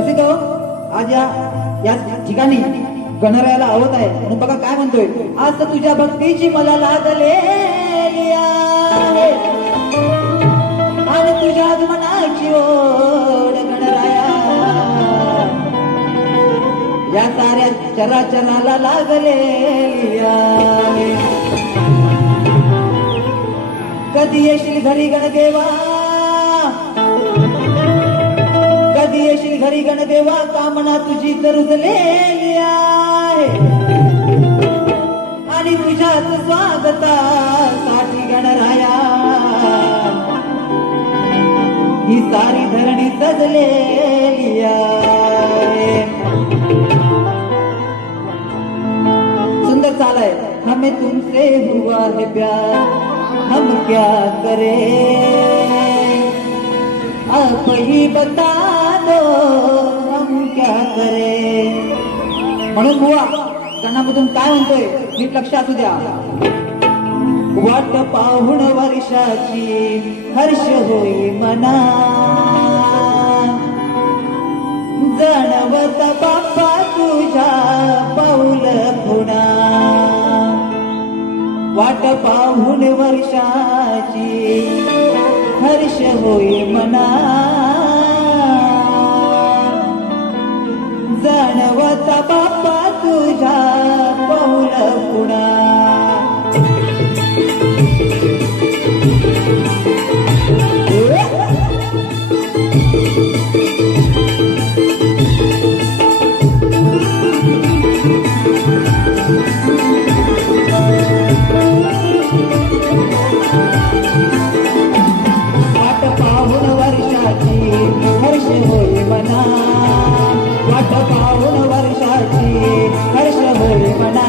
रसिक हो, आज या ठिकाणी गणरायाला आवत आहे म्हणून बघा काय म्हणतोय. आज तर तुझ्या भक्तीची मला लागलेली आहे आणि तुझ्या मनाची ओढ गणराया या साऱ्या चराचराला लागलेली आहे. कधी येशील घरी गणदेवा, कधी येशील घरी गणदेवा, कामना तुझी तर रुजलेली आहे आणि तुझ्याच स्वागतासाठी गणराया ही सारी धरणी सजलेली आहे. सुंदर चाल है. हमें तुमसे हुआ है प्यार, हम क्या करें आप ही बता दो, हम क्या करें. म्हणून बुवा गाण्यामधून काय म्हणतोय नीट लक्ष असू द्या. वाट पाहून वर्षाची हर्ष होई मना, जाणवत बाप्पा तुझ्या पाऊल खुणा. वाट पाहून वर्षाची हर्ष होई मना, जाणवत बाप्पा तुझ्या पाऊल खुणा. वाट पाहून वर्षाची हर्ष होई मना, वाट पाहून वर्षाची हर्ष होई मना.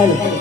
हॅलो